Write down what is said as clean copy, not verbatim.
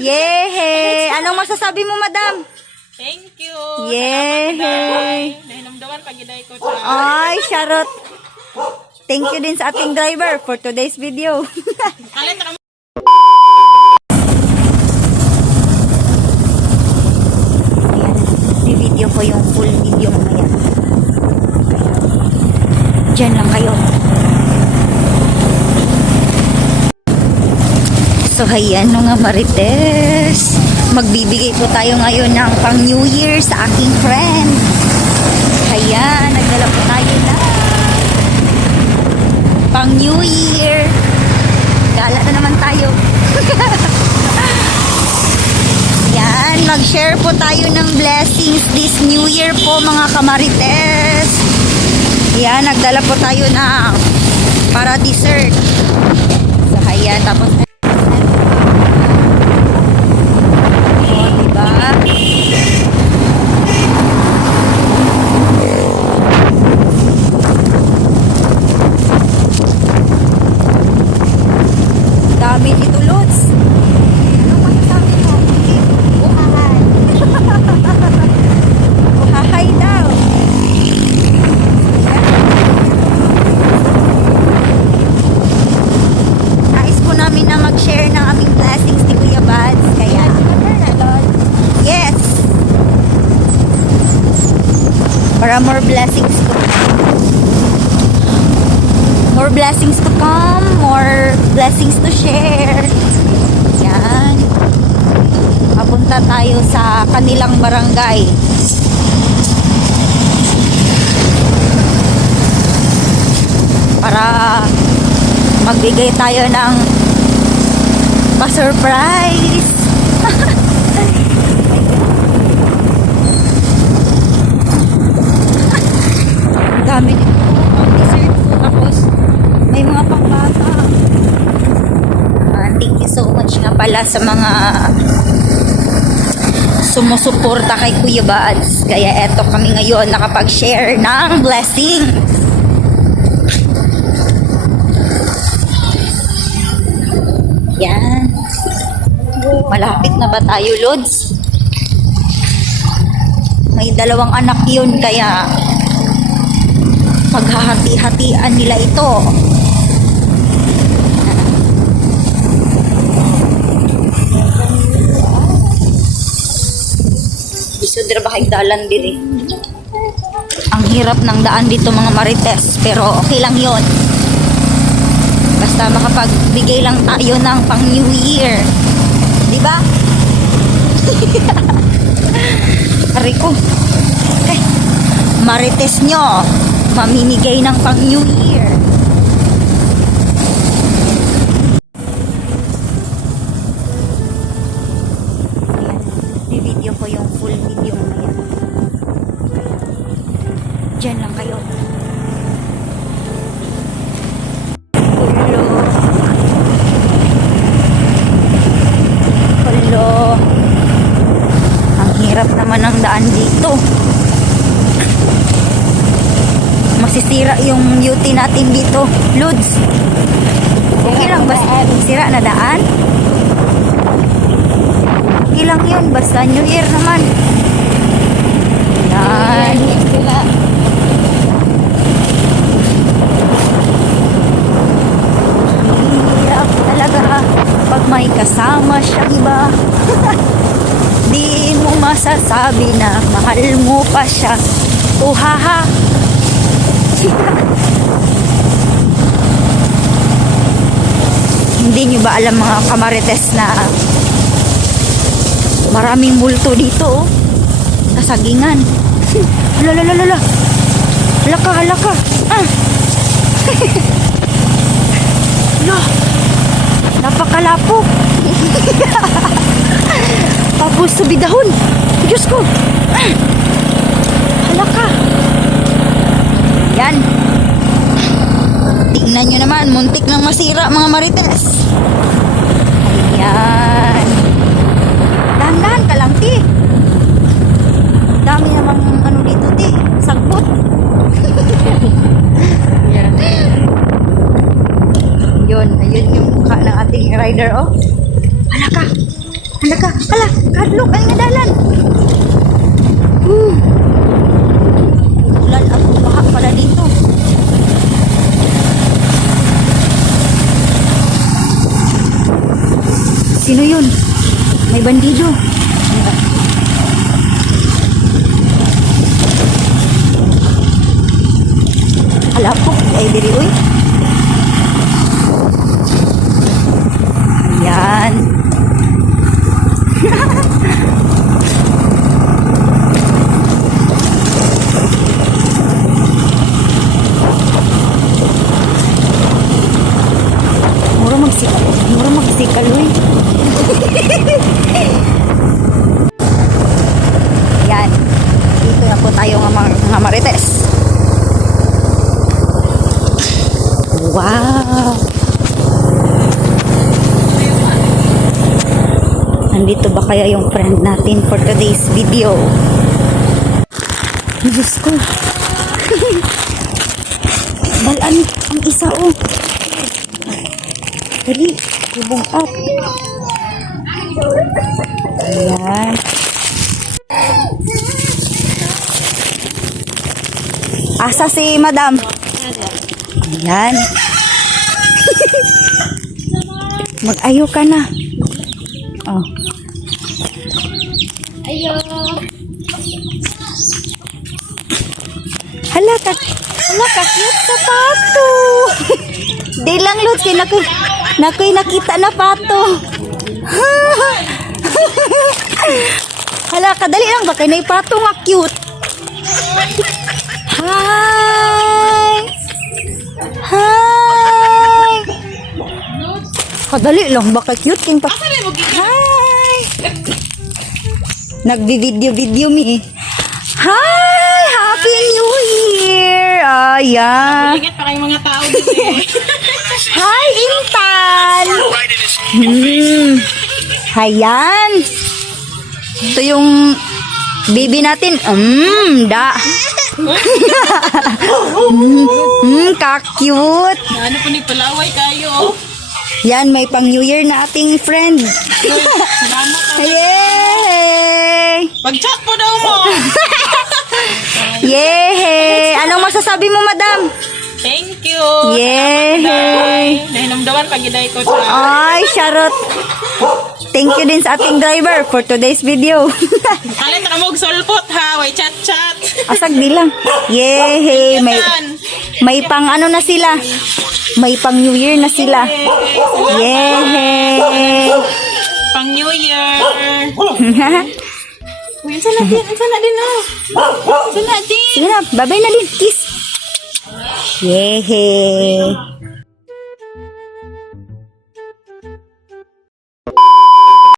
Yehey! Anong masasabi mo, madam? Thank you. Yehey! Nahinumduman pagiday ko siya. Ay, charot! Thank you din sa ating driver for today's video. Kalit na Ayan, i-video ko yung full video mamaya. Diyan lang kayo. So, ayan mga marites. Magbibigay po tayo ngayon ng pang New Year sa aking friend. Ayan, nagdala po tayo na pang New Year. Gala na naman tayo. Yan, mag-share po tayo ng blessings this New Year po mga kamarites. Yan, nagdala po tayo na para dessert. So, ayan, tapos oh, diba? Dami dito, Lods. Anong masasabi mo? Uhahay. Uhahay daw. Nais po namin na mag-share ng aming blessings ni Kuya Bads. Kaya, yes. Para more blessings to come, more blessings to share. Yan. Papunta tayo sa kanilang barangay. Para magbigay tayo ng pa-surprise. Ang dami dito. Ang dessert po. Tapos, may mga pambata. Thank you so much nga pala sa mga sumusuporta kay Kuya Bads. Kaya eto kami ngayon nakapag-share ng blessing. Yan. Malapit na ba tayo, Lods? May dalawang anak yun, kaya paghahati-hatian nila ito. Biso dira ba dalan diri? Ang hirap ng daan dito mga marites, pero okay lang yon. Basta makapagbigay lang tayo ng pang New Year. Di ba? Rico. Okay. Marites nyo, mamimigay ng pang New Year. Ayan, i-video ko yung full video ngayon. Diyan lang kayo. Hello. Ang hirap naman ng daan dito. Masisira yung beauty natin dito, Lods. Okay lang ba? Sira na daan? Okay lang yun. Basta New Year naman. Yan. Hirap talaga pag may kasama siya, iba. Di mo masasabi na mahal mo pa siya. Uhaha. Hindi nyo ba alam mga kamarites na maraming multo dito, oh? Kasagingan. Hala. Halaka. Ah. Hala. Napakalapo. Tapos sa bidahon. Diyos ko. Ah. Halaka. Yan. Tingnan nyo naman, muntik nang masira mga marites. Ayan. Dahan-dahan ka lang, ti. Dami namang ano dito, ti. Sagbot. Yan. Yun, ayun yung mukha ng ating rider, oh. Hala ka. Hala, kadlok ay nadalan. Ulan at baha pala dito. Sino yun? May bandido. Hala po, ay diri uy. Ayan. Mura magsikal uy. Yan. Dito na po tayo nga marites. Wow. Nandito ba kaya yung friend natin for today's video? Diyos ko. Balaan ang isa oh. Dali, hubong up. Ayan. Asa si madam? Ayan. Mag-ayo ka na. Oh. Ayo. Hala, cute sa pato. Di lang, Lutz, nakoy nakita na pato. Hala, kadali lang ba? Kaya na pato nga cute. Hi! Hi! Kadali lang ba? Kaya cute king pa. Hi! Nagbi-video mi eh. Hi! Happy New Year! Ayan. Ingat pa kayong mga tao dito eh. Hi, Intan! Hayan. Ito yung baby natin. Ka-cute. Ano po ni palaway kayo? Yan, may pang New Year na ating friend. Salamat ka. Yay! Pag-chat po daw mo. Yay! Anong masasabi mo, madam? Thank you. Yay! Nahinamdaman pag-iday ko siya. Ay, charot. Thank you din sa ating driver for today's video. Kalit na mo sulpot ha. Way chat-chat. Asag bilang. Yay! May pang ano na sila. May pang New Year na sila. Yay! Pang New Year. Uy, saan na din? Saan na din oh? Saan na din? Sige na, babay na din. Kiss. Yay!